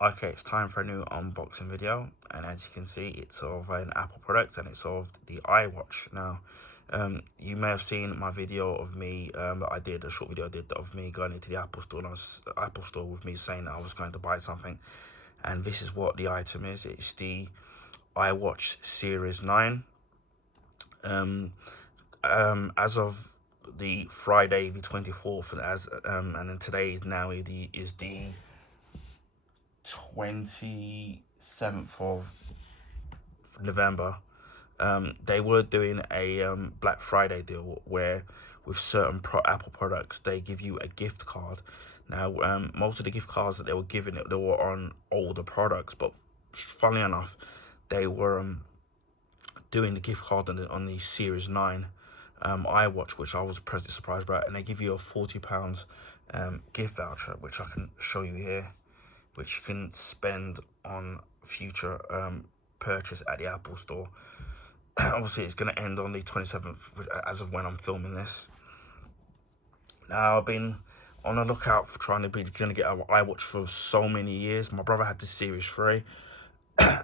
Okay, it's time for a new unboxing video, and as you can see, it's of an Apple product, and it's of the iWatch. Now, you may have seen my video of me that I did, a short video I did of me going into the Apple Store, and Apple Store with me saying that I was going to buy something, and this is what the item is. It's the iWatch Series 9. As of the Friday, the 24th, and then today is now the 27th of November. They were doing a Black Friday deal where with certain Apple products they give you a gift card. Now, most of the gift cards that they were giving they were on older products, but funnily enough, they were doing the gift card on the Series 9 iWatch, which I was presently surprised about, and they give you a £40 gift voucher, which I can show you here, which you can spend on future purchase at the Apple Store. Obviously, it's going to end on the 27th, as of when I'm filming this. Now, I've been on the lookout for trying to get an iWatch for so many years. My brother had the Series 3,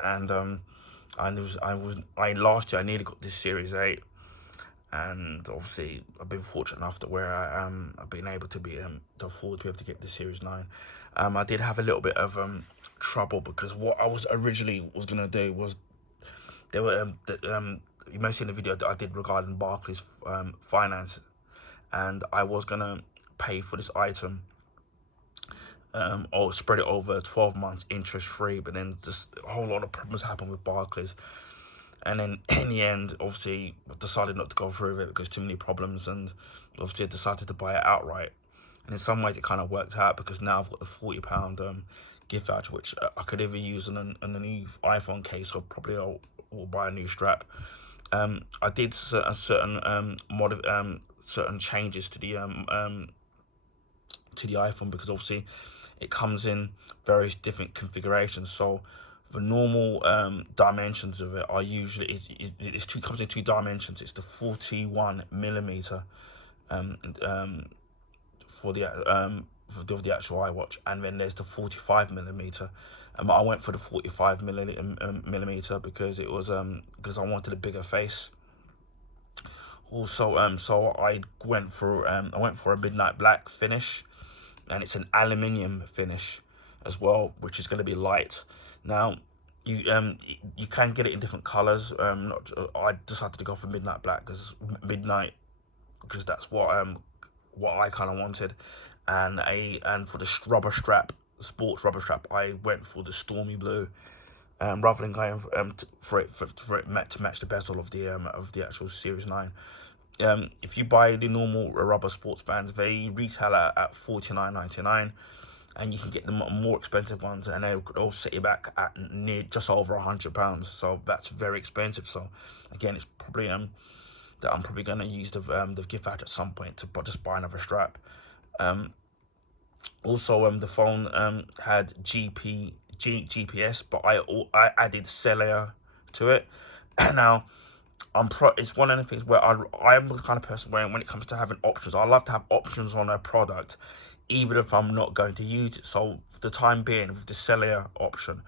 and last year I nearly got this Series 8. And obviously, I've been fortunate enough that where I've been able to to afford to be able to get the Series 9. I did have a little bit of trouble because what I was originally gonna do was there were you may see in the video that I did regarding Barclays finance, and I was gonna pay for this item or spread it over 12 months interest free, but then just a whole lot of problems happened with Barclays. And then in the end, obviously, I decided not to go through with it because too many problems, and obviously I decided to buy it outright. And in some ways, it kind of worked out because now I've got the £40 gift voucher, which I could either use on a new iPhone case, or probably I'll buy a new strap. I did certain changes to the iPhone, because obviously it comes in various different configurations. So the normal dimensions of it are usually comes in two dimensions. It's the 41mm for the actual iWatch, and then there's the 45mm. I went for the 45mm because it was because I wanted a bigger face. Also, so I went for a midnight black finish, and it's an aluminium finish as well, which is going to be light. Now, you can get it in different colors. I decided to go for midnight black because that's what I kind of wanted, and for the rubber strap, sports rubber strap, I went for the stormy blue, rather than going for it to match the bezel of the actual Series 9. If you buy the normal rubber sports bands, they retail at $49.99, and you can get the more expensive ones, and they'll set you back at near just over £100. So that's very expensive. So again, it's probably that I'm probably going to use the gift voucher at some point to just buy another strap. Also, the phone had GPS, but I added Cellular to it. Now, it's one of the things where I'm the kind of person where when it comes to having options, I love to have options on a product, even if I'm not going to use it. So for the time being, with the Cellular option,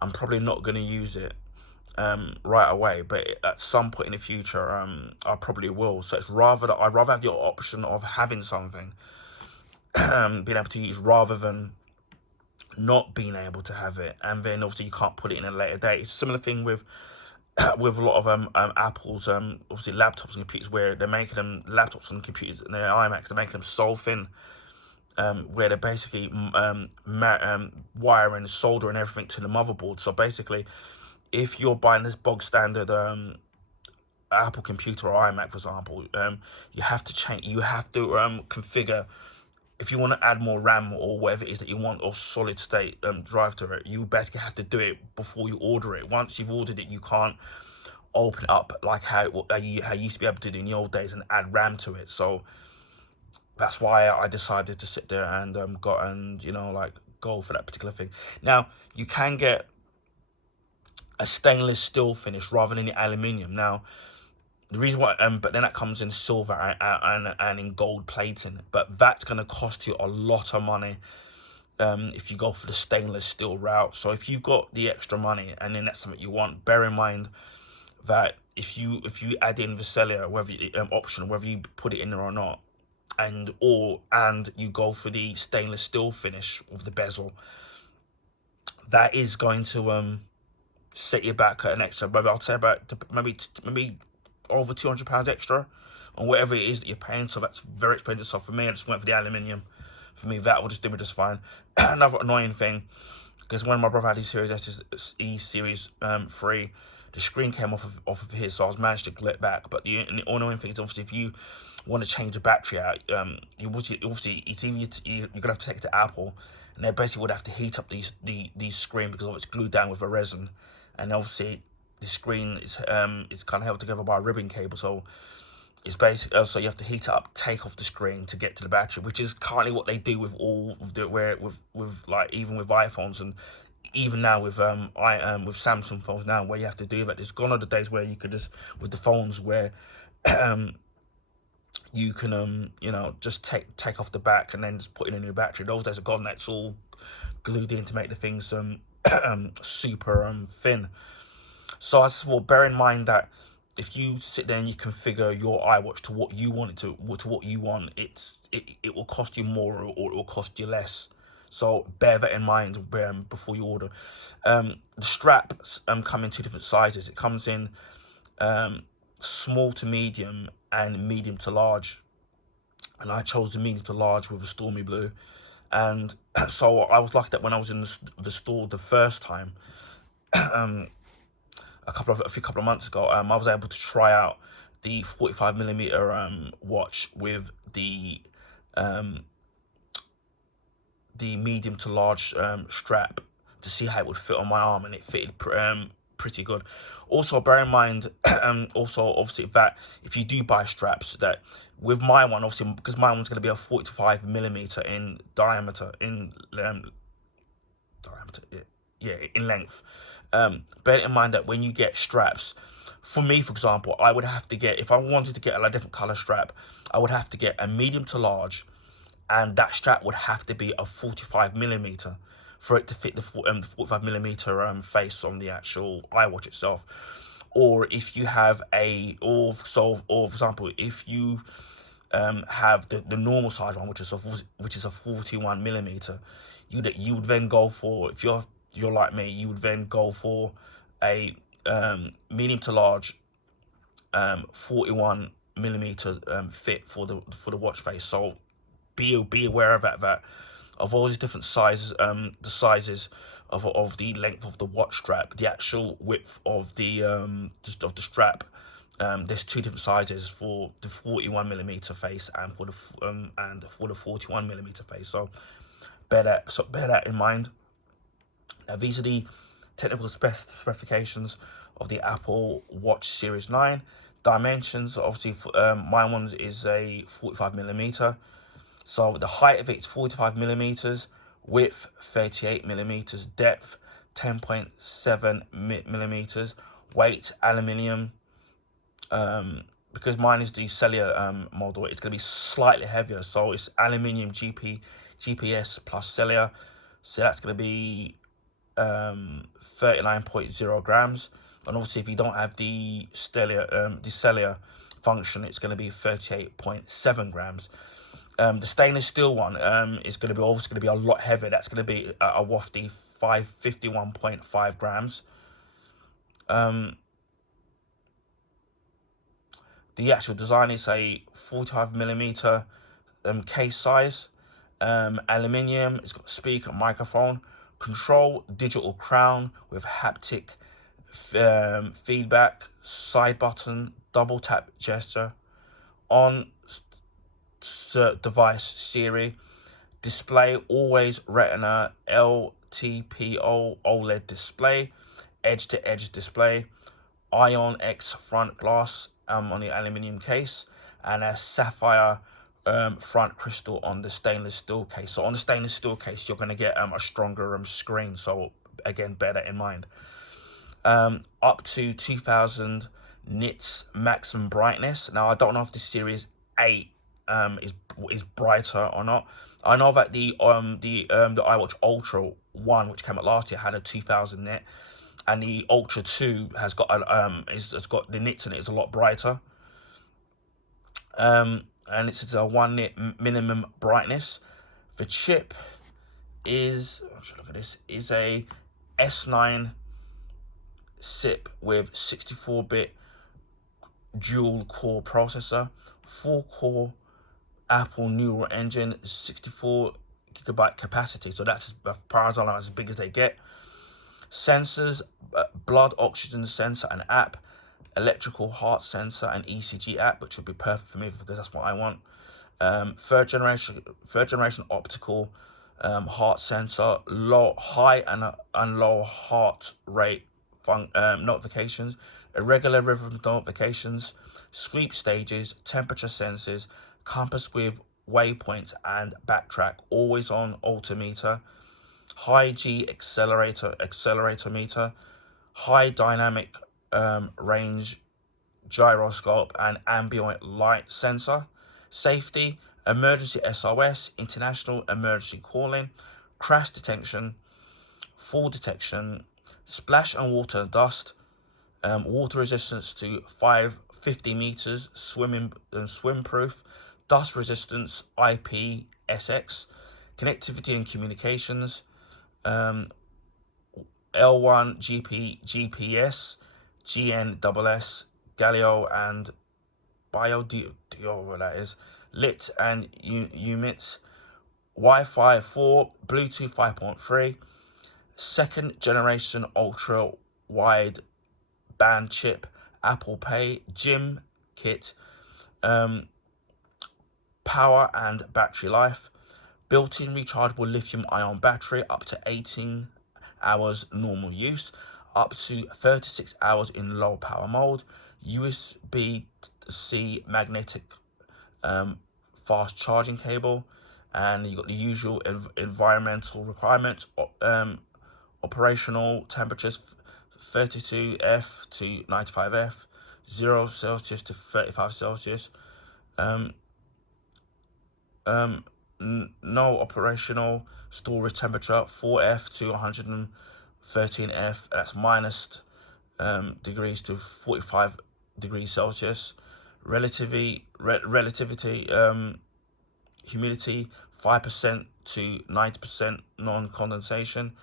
I'm probably not going to use it right away, but at some point in the future, I probably will. So I'd rather have the option of having something being able to use, rather than not being able to have it, and then obviously you can't put it in a later date. It's a similar thing with a lot of Apple's obviously laptops and computers, where they're making them laptops and computers and their iMacs, they're making them so thin, where they're basically wiring, soldering everything to the motherboard. So basically, if you're buying this bog standard Apple computer or iMac, for example, you have to configure. If you want to add more RAM or whatever it is that you want, or solid state drive to it, you basically have to do it before you order it. Once you've ordered it, you can't open it up like how you used to be able to do in the old days and add RAM to it. So that's why I decided to sit there and go for that particular thing. Now, you can get a stainless steel finish rather than the aluminium. Now, the reason why, but then that comes in silver and in gold plating, but that's going to cost you a lot of money. if you go for the stainless steel route. So if you've got the extra money and then that's something you want, bear in mind that if you add in the cellular, whether option, whether you put it in there or not, and you go for the stainless steel finish of the bezel, that is going to set you back at an extra, maybe I'll say about maybe over £200 extra on whatever it is that you're paying. So that's very expensive. So for me, I just went for the aluminium. For me, that will just do me just fine. Another annoying thing, because when my brother had his Series E Series 3, the screen came off of his, so I was managed to glue it back. But the annoying thing is, obviously, if you want to change the battery out, you obviously it's either you're gonna have to take it to Apple, and they basically would have to heat up these screen because of it's glued down with a resin, and obviously the screen is kind of held together by a ribbon cable, so it's basically so you have to heat it up, take off the screen to get to the battery, which is currently what they do with all of the with like even with iPhones, and even now with with Samsung phones now, where you have to do that. There's gone are the days where you could just with the phones where you can just take off the back and then just put in a new battery. Those days are gone. That's all glued in to make the things super thin. So as for bear in mind that if you sit there and you configure your iWatch to what you want it to what you want, it will cost you more or it will cost you less. So bear that in mind before you order. The straps come in two different sizes. It comes in small to medium and medium to large, and I chose the medium to large with a stormy blue. And so I was lucky that when I was in the store the first time, a couple of months ago, I was able to try out the 45mm watch with the medium to large strap to see how it would fit on my arm, and it fitted pretty good. Also bear in mind also obviously that if you do buy straps, that with my one, obviously because my one's going to be a 45mm in diameter, in length, bear in mind that when you get straps, for me for example, I would have to get, if I wanted to get a different color strap, I would have to get a medium to large, and that strap would have to be a 45mm for it to fit the 45mm face on the actual iWatch itself. Or if you have or for example, if you have the normal size one, which is a 41mm, you would then go for, if you're like me, you would then go for a medium to large 41mm fit for the watch face. So be aware of that of all these different sizes, the sizes of the length of the watch strap, the actual width of the strap. There's two different sizes for the 41mm face and for the 41mm face. So bear that in mind. Now these are the technical specifications of the Apple Watch Series 9. Dimensions, obviously, my one's is a 45mm. So the height of it is 45mm, width 38mm, depth 10.7mm, weight aluminium. Because mine is the Cellular model, it's going to be slightly heavier. So it's aluminium GPS plus Cellular. So that's going to be 39.0 grams. And obviously, if you don't have the Cellular function, it's going to be 38.7 grams. The stainless steel one is going to be obviously going to be a lot heavier. That's going to be a wafty 51.5 grams. The actual design is a 45mm case size, aluminium. It's got speaker, microphone, control, digital crown with haptic feedback, side button, double tap gesture, on device Siri, display always Retina LTPO OLED display, edge to edge display, Ion X front glass on the aluminium case, and a sapphire front crystal on the stainless steel case. So on the stainless steel case, you're going to get a stronger screen. So again, bear that in mind. Up to 2000 nits maximum brightness. Now I don't know if the Series 8 is brighter or not. I know that the iWatch Ultra 1, which came out last year, had a 2000 nit, and the Ultra 2 has got has got the nits in it is a lot brighter. And it's a 1 nit minimum brightness. The chip is, look at this, is a S9 SIP with 64-bit dual core processor, 4-core Apple neural engine, 64 GB capacity. So that's as far as I know, as big as they get. Sensors, blood oxygen sensor and app, electrical heart sensor and ECG app, which would be perfect for me because that's what I want. Third generation optical heart sensor, high and low heart rate notifications, irregular rhythm notifications, sweep stages, temperature sensors, compass with waypoints and backtrack, always on altimeter, high G accelerator meter, high dynamic range gyroscope and ambient light sensor, safety, emergency SOS, international emergency calling, crash detection, fall detection, splash and water and dust, water resistance to 50 meters, swim proof, dust resistance, IPSX, connectivity and communications, L1 GPS, GNSS, Galileo and what that is, lit and UMIT, Wi-Fi 4, Bluetooth 5.3, second generation ultra wide band chip, Apple Pay, gym kit, power and battery life, built-in rechargeable lithium-ion battery, up to 18 hours normal use, up to 36 hours in low power mode, USB-C magnetic fast charging cable, and you got the usual environmental requirements. Operational temperatures 32F to 95F, 0 Celsius to 35 Celsius. No operational storage temperature 4F to 113F, that's minus degrees to 45 degrees Celsius. Relativity humidity 5% to 90% non-condensation.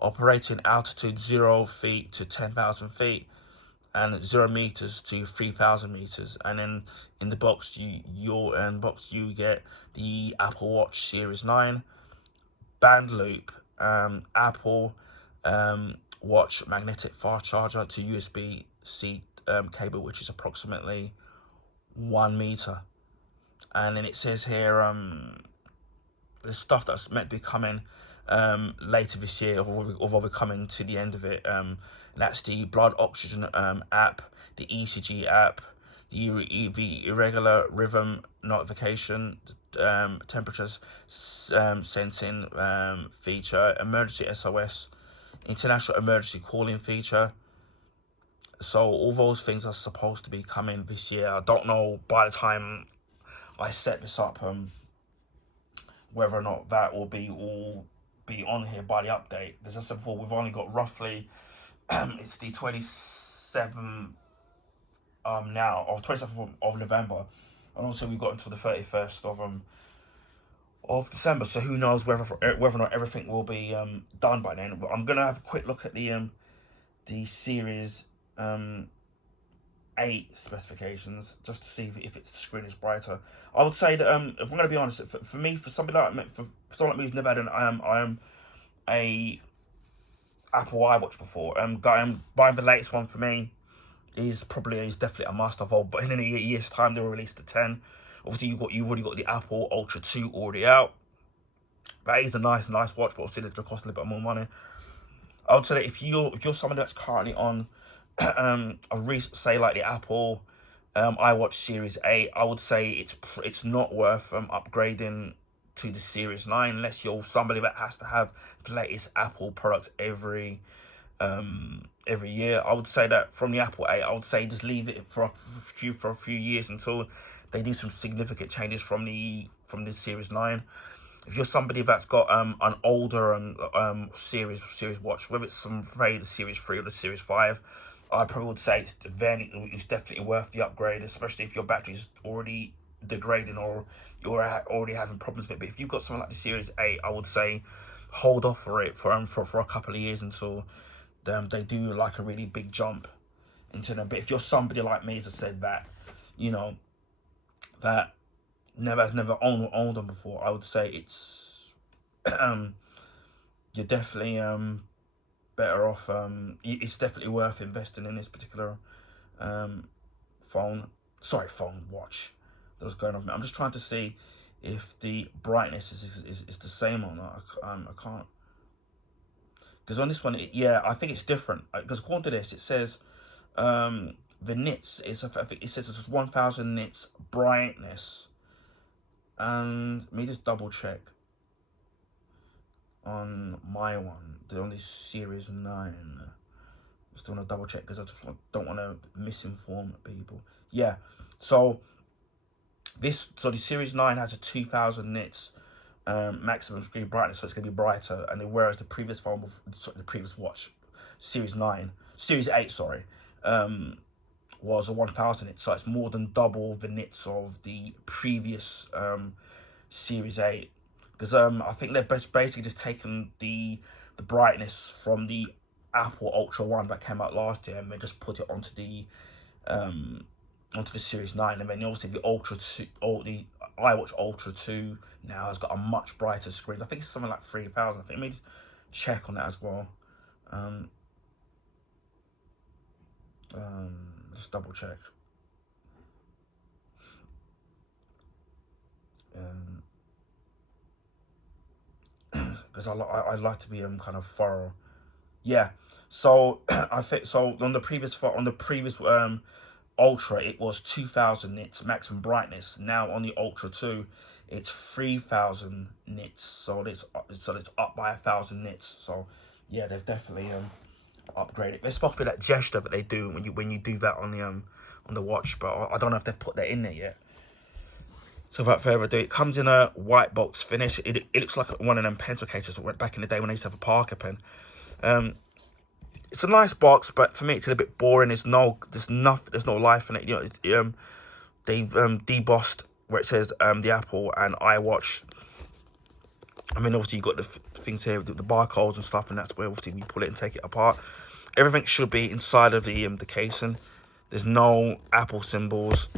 Operating altitude 0 feet to 10,000 feet, and 0 meters to 3,000 meters. And then in the box you get the Apple Watch Series 9, band loop, Apple Watch magnetic fast charger to USB-C cable, which is approximately 1 meter. And then it says here the stuff that's meant to be coming later this year, although we're coming to the end of it. That's the blood oxygen app, the ECG app, the irregular rhythm notification, temperatures sensing feature, emergency SOS, international emergency calling feature. So all those things are supposed to be coming this year. I don't know by the time I set this up whether or not that will be all be on here by the update. As I said before, we've only got roughly it's the 27th now, of 27th of November, and also we've got until the 31st of December. So who knows whether or not everything will be done by then. But I'm gonna have a quick look at the Series 8 specifications just to see if its screen is brighter. I would say that if I'm gonna be honest, for me, for somebody like me, for someone like me who's never had a Apple iWatch before, buying the latest one for me is definitely a must have. But in a year's time they will release the 10. Obviously you've already got the Apple Ultra 2 already out. That is a nice watch, but obviously it's gonna cost a little bit more money. I would say that if you're somebody that's currently on say like the Apple iWatch Series 8, I would say it's not worth upgrading to the Series 9 unless you're somebody that has to have the latest Apple product every year. I would say that from the Apple 8, I would say just leave it for a few years until they do some significant changes from the Series 9. if you're somebody that's got an older series watch, whether it's the Series 3 or the Series 5, I probably would say it's definitely worth the upgrade, especially if your battery's already degrading or you're already having problems with it. But if you've got something like the Series 8, I would say hold off for it for a couple of years until they do like a really big jump into them. But if you're somebody like me, as I said, that you know that has never owned them before, I would say it's you're definitely better off. It's definitely worth investing in this particular watch that was going on. I'm just trying to see if the brightness is the same or not. I can't, because on this one, yeah, I think it's different. Because according to this, it says the nits is, I think it says it's 1000 nits brightness, and let me just double check on my one, on this Series 9. Just want to double check because I just don't want to misinform people. Yeah, so the Series 9 has a 2000 nits maximum screen brightness, so it's going to be brighter. And then whereas the previous phone, the previous watch, Series 8, sorry, was a 1000 nits, so it's more than double the nits of the previous Series 8. Because I think they're basically just taken the brightness from the Apple Ultra 1 that came out last year, and they just put it onto the Series 9, and then obviously the the iWatch Ultra 2 now has got a much brighter screen. I think it's something like 3000. I think. Let me check on that as well. Just double check. Because I like to be kind of thorough. Yeah. So I think so on the previous Ultra, it was 2000 nits maximum brightness. Now on the Ultra 2, it's 3000 nits. So it's up by 1000 nits. So yeah, they've definitely upgraded. It's supposed to be that gesture that they do when you do that on the watch, but I don't know if they've put that in there yet. So without further ado, it comes in a white box finish. It looks like one of them pencil cases that went back in the day when I used to have a Parker pen. It's a nice box, but for me it's a little bit boring. There's no life in it. You know, they've debossed where it says the Apple and iWatch. I mean, obviously you've got the things here with the barcodes and stuff, and that's where obviously we pull it and take it apart. Everything should be inside of the casing. There's no Apple symbols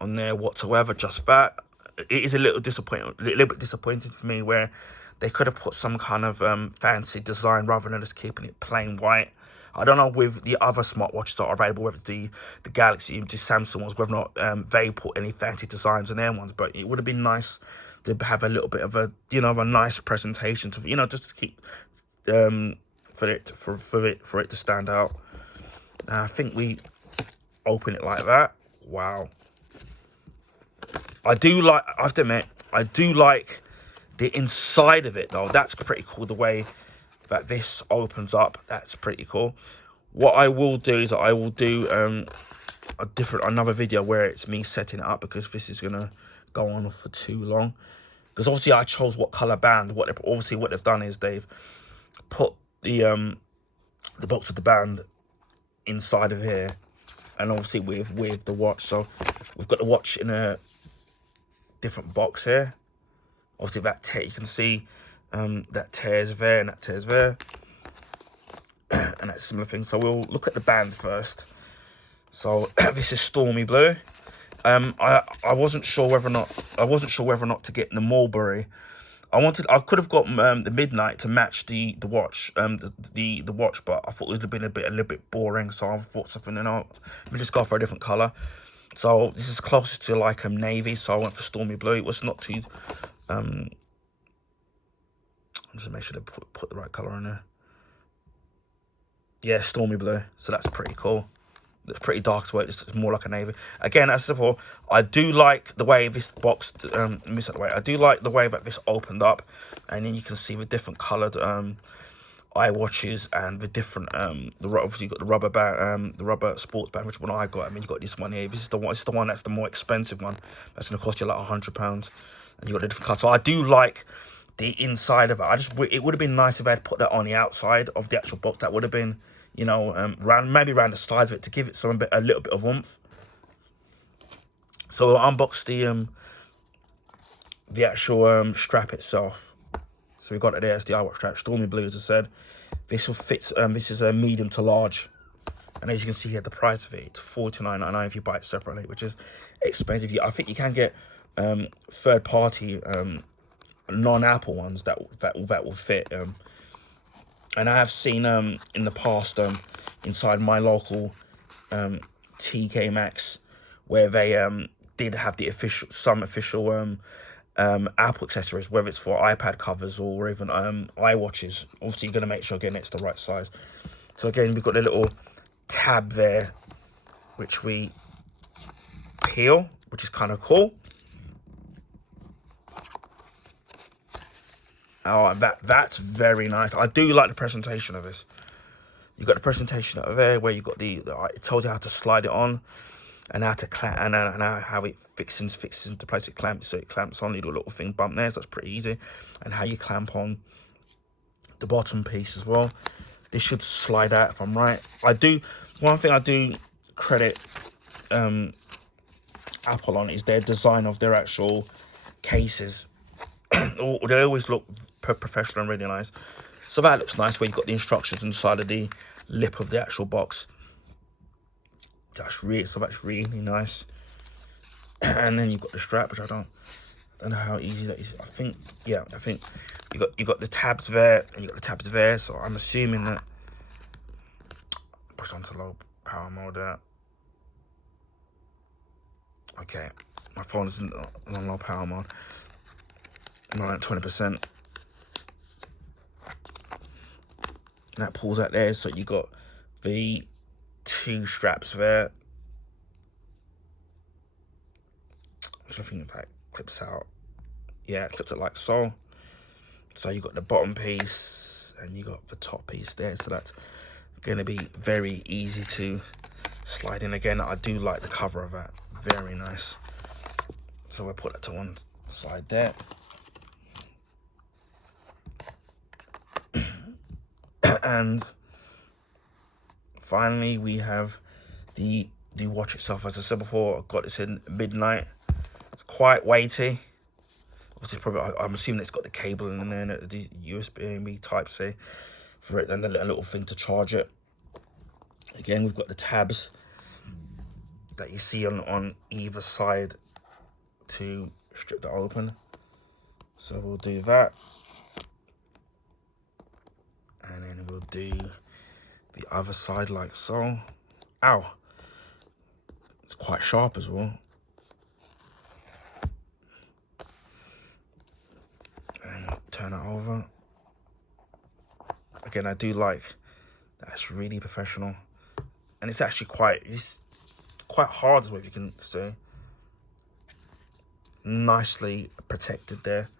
on there whatsoever, just that. It is a little bit disappointing for me, where they could have put some kind of fancy design rather than just keeping it plain white. I don't know with the other smartwatches that are available, whether it's the Galaxy, the Samsung ones, whether or not they put any fancy designs on their ones, but it would have been nice to have a little bit of a, a nice presentation to, just to keep for it to stand out. I think we open it like that. Wow. I have to admit, I do like the inside of it though. That's pretty cool, the way that this opens up. That's pretty cool. What I will do is I will do another video where it's me setting it up, because this is gonna go on for too long. Because obviously I chose what color band. What they've done is they've put the box of the band inside of here, and obviously with the watch. So we've got the watch in a different box here. Obviously that you can see that tears there and that tears there, and that's a similar thing. So we'll look at the band first. So this is Stormy Blue. I wasn't sure whether or not to get the Mulberry. I could have got the Midnight to match the watch, the watch, but I thought it would have been a little bit boring. So I thought something, let me just go for a different color. So this is closest to like navy, so I went for Stormy Blue. It was not too. Just make sure they put the right color in there. Yeah, Stormy Blue. So that's pretty cool. It's pretty dark, so it's more like a navy. Again, as before, I do like the way this box. I do like the way that this opened up, and then you can see the different coloured iWatches and the different obviously you got the rubber band, the rubber sports band, which one I got. I mean, you got this one here. This is the one. This is the one that's the more expensive one. That's gonna cost you like £100. and you got the different colors. So I do like the inside of it. It would have been nice if I had put that on the outside of the actual box. That would have been, you know, maybe around the sides of it to give it a little bit of oomph. So I'll unbox the actual strap itself. So we've got it there. It's the iWatch strap, Stormy Blue, as I said. This will fit. This is a medium to large, and as you can see here, the price of it, it's $49.99 if you buy it separately, which is expensive. I think you can get third-party non-Apple ones that will fit. And I have seen in the past inside my local TK Maxx where they did have some official Apple accessories, whether it's for iPad covers or even iWatches. Obviously, you're going to make sure, again, it's the right size. So, again, we've got the little tab there, which we peel, which is kind of cool. Oh, that's very nice. I do like the presentation of this. You've got the presentation over there where you've got it tells you how to slide it on and how to clamp, and how it fixes into place. It clamps on. You do a little thing bump there, so that's pretty easy. And how you clamp on the bottom piece as well. This should slide out if I'm right. One thing I do credit Apple on is their design of their actual cases. They always look professional and really nice. So that looks nice, where you've got the instructions inside of the lip of the actual box. That's really nice. And then you've got the strap, which I don't know how easy that is. I think you got the tabs there, and you got the tabs there. So I'm assuming that push onto low power mode there. Okay, my phone is on low power mode. I'm at 20%. And that pulls out there, so you got the two straps there. I'm trying to think if that clips out. Yeah, it clips it like so. So you got the bottom piece and you got the top piece there. So that's going to be very easy to slide in. Again, I do like the cover of that. Very nice. So we'll put that to one side there. And finally, we have the watch itself. As I said before, I got this in midnight. It's quite weighty. Obviously, I'm assuming it's got the cable in there, the USB Type-C for it, and a little thing to charge it. Again, we've got the tabs that you see on either side to strip that open. So we'll do that. And then we'll do the other side like so. Ow. It's quite sharp as well. And turn it over. Again, I do like that's really professional. And it's actually quite hard as well, if you can see. Nicely protected there.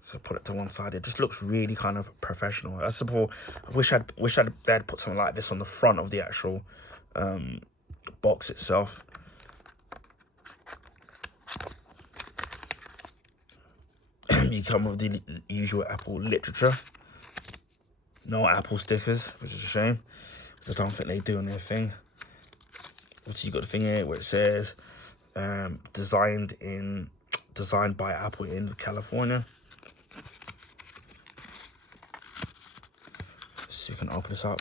So put it to one side. It just looks really kind of professional. I suppose I wish they'd put something like this on the front of the actual box itself. You come with the usual Apple literature. No Apple stickers, which is a shame, because I don't think they do on their thing. Obviously, you got the thing here where it says designed by Apple in California. So you can open this up.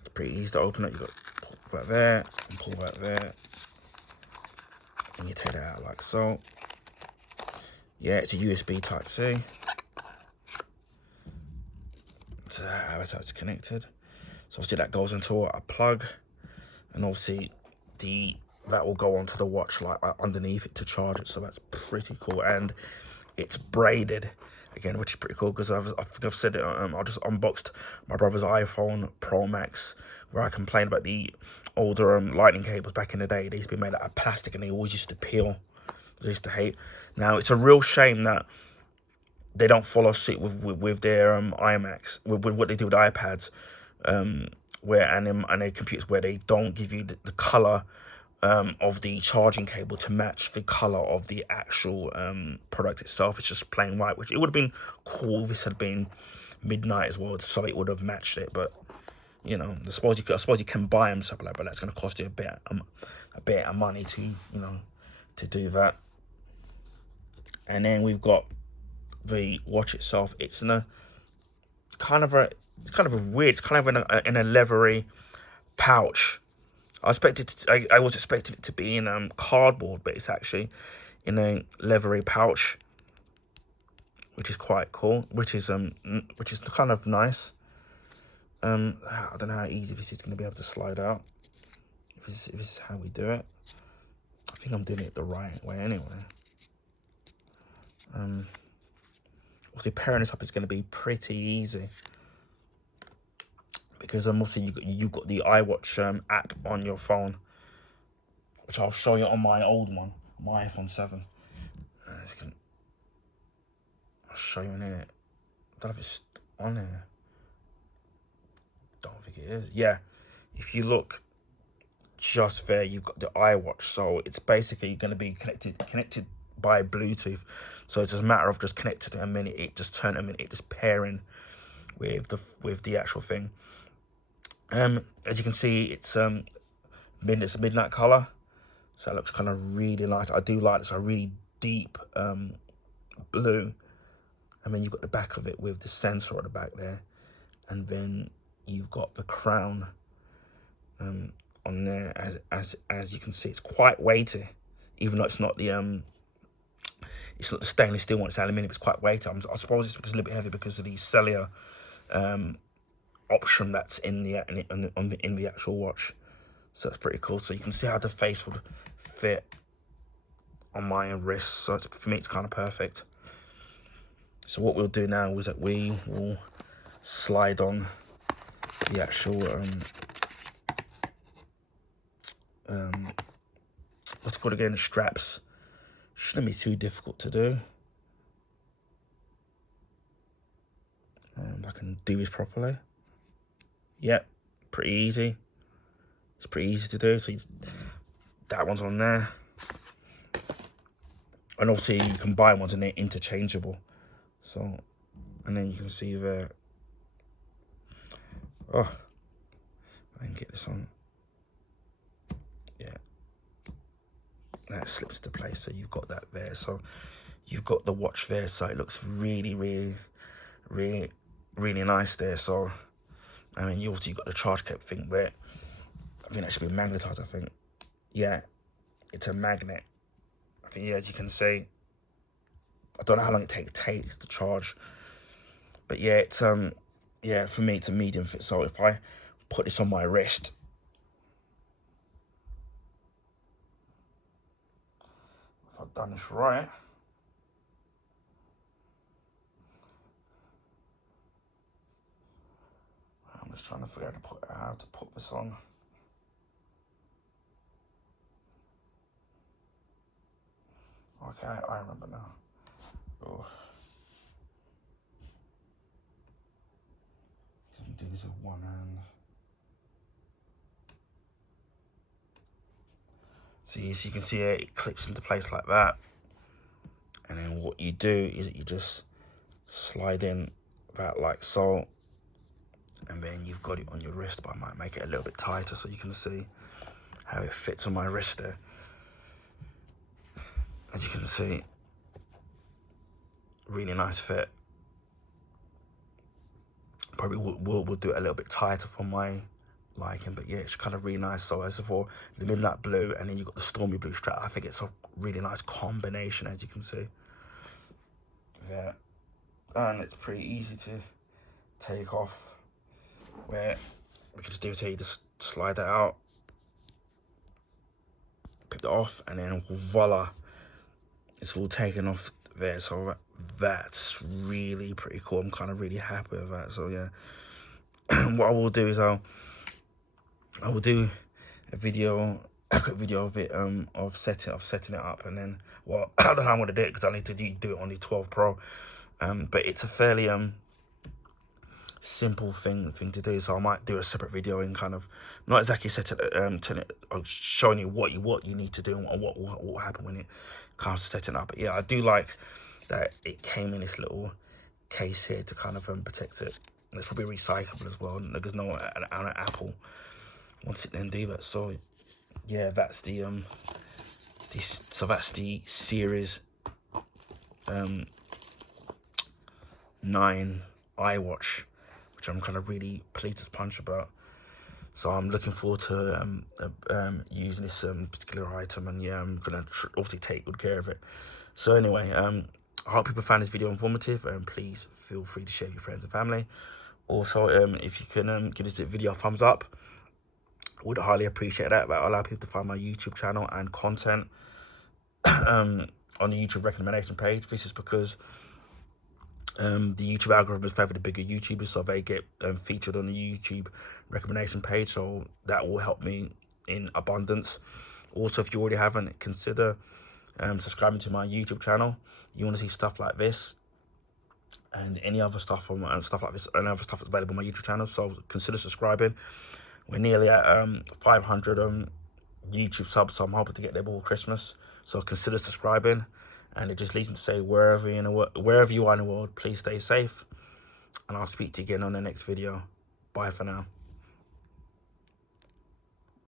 It's pretty easy to open it. You got pull that there and pull that there, and you take that out like so. Yeah, it's a USB Type-C. So that's how it's connected. So obviously that goes into a plug, and obviously that will go onto the watch like underneath it to charge it. So that's pretty cool, and it's braided again, which is pretty cool, because I think I've said it. I just unboxed my brother's iPhone Pro Max, where I complained about the older lightning cables back in the day. They used to be made out of plastic, and they always used to peel. I used to hate. Now it's a real shame that they don't follow suit with their iMacs, with what they do with iPads, and their computers, where they don't give you the color of the charging cable to match the color of the actual product itself. It's just plain white, which it would have been cool if this had been midnight as well, so it would have matched it. But you know, I suppose you can buy them stuff like that, but that's going to cost you a bit of money to, you know, to do that. And then we've got the watch itself. It's in a kind of a weird. It's kind of in a leathery pouch. I was expecting it to be in cardboard, but it's actually in a leathery pouch, which is quite cool. Which is kind of nice. I don't know how easy this is going to be able to slide out. If this is how we do it, I think I'm doing it the right way anyway. Obviously pairing this up is going to be pretty easy because obviously you got the iWatch app on your phone, which I'll show you on my old one, my iPhone 7. I'll show you in here. I don't know if it's on there. Don't think it is. Yeah, if you look just there, you've got the iWatch, so it's basically going to be connected by Bluetooth. So it's just a matter of just connected to a minute, it just pairing with the actual thing. As you can see, it's a midnight color, so it looks kind of really nice. I do like this, a really deep blue, and then you've got the back of it with the sensor at the back there, and then you've got the crown on there. As you can see, it's quite weighty, even though it's not the stainless steel one, it's aluminium. It's quite weighty. I suppose it's because a little bit heavy because of the cellular option that's in the actual watch. So it's pretty cool. So you can see how the face would fit on my wrist. So for me, it's kind of perfect. So what we'll do now is that we will slide on the actual what's it called again, the straps. Shouldn't be too difficult to do. I can do this properly. Yep, pretty easy. It's pretty easy to do. So that one's on there, and obviously you can buy ones and they're interchangeable. So, and then you can see there. Oh, I can get this on. Yeah, that slips to place. So you've got that there. So you've got the watch there. So it looks really, really, really, really nice there. So I mean, you also got the charge cap thing there. I think that should be magnetized. I think, yeah, it's a magnet. I think, yeah, as you can see. I don't know how long it takes to charge, but yeah, it's yeah, for me it's a medium fit. So if I put this on my wrist, if I've done this right, I'm just trying to figure out how to put this on. Okay, I remember now. Oh. You can do this with one hand. See, so you can see it clips into place like that. And then what you do is that you just slide in about like so. And then you've got it on your wrist, but I might make it a little bit tighter so you can see how it fits on my wrist there. As you can see, really nice fit. Probably we'll do it a little bit tighter for my liking, but yeah, it's kind of really nice. So as for the midnight blue, and then you've got the stormy blue strap, I think it's a really nice combination, as you can see. Yeah, and it's pretty easy to take off. Where we can just do is here, you just slide that out, pick it off, and then voila, it's all taken off there. So that's really pretty cool. I'm kind of really happy with that. So yeah, what I will do is I will do a quick video of it, of setting it up, and then, well, I don't know how I'm gonna do it because I need to do it on the 12 Pro. But it's a fairly simple thing to do. So I might do a separate video and kind of not exactly showing you what you need to do and what will happen when it comes to setting up. But yeah, I do like that it came in this little case here to kind of protect it. It's probably recyclable as well. There's no an Apple wants it then do that. So yeah, that's the that's the Series 9 iWatch, which I'm kind of really pleased as punch about. So I'm looking forward to using this particular item, and yeah, I'm gonna obviously take good care of it. So anyway, I hope people found this video informative, and please feel free to share with your friends and family. Also, if you can give this video a thumbs up, I would highly appreciate that. That will allow people to find my YouTube channel and content on the YouTube recommendation page. This is because the YouTube algorithm favour the bigger YouTubers, so they get featured on the YouTube recommendation page. So that will help me in abundance. Also, if you already haven't, consider subscribing to my YouTube channel. You want to see stuff like this and any other stuff and stuff like this and other stuff that's available on my YouTube channel. So consider subscribing. We're nearly at 500 YouTube subs, so I'm hoping to get there before Christmas. So consider subscribing. And it just leaves me to say, wherever you are in the world, please stay safe. And I'll speak to you again on the next video. Bye for now.